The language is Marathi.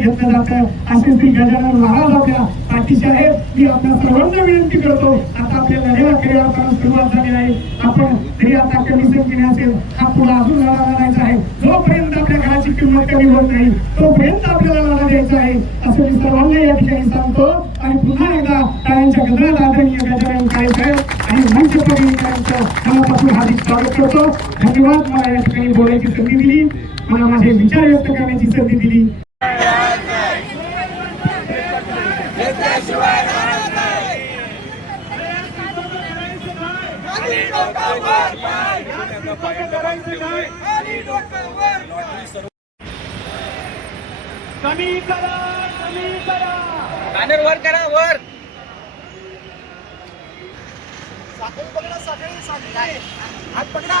घेतलं जातं असे श्री गजानन महाराज आपल्या पाठीशी सर्वांना विनंती करतो आता आपल्या लढ्याला खेळ सुरुवात झाली आहे. आपण आता कमी संख्येने असेल हा पुढा अजून लढा लढायचा आहे. जोपर्यंत आपल्या घराची किंमत कमी होत नाही तोपर्यंत आपल्याला लढा द्यायचा आहे. असं मी सर्वांना या ठिकाणी सांगतो. आणि पुन्हा एकदा टाळ्यांच्या गजरात आदरणीय गजानन काळे साहेब आणि मंच यांचं मनापासून हार्दिक स्वागत करतो. धन्यवाद. मला या ठिकाणी बोलायची संधी दिली. मला माझे विचार व्यक्त करण्याची संधी दिली. कमी करा कमी करा बॅनर वर करा वर. साखळी पकडा साखळी साखळी. हात पकडा.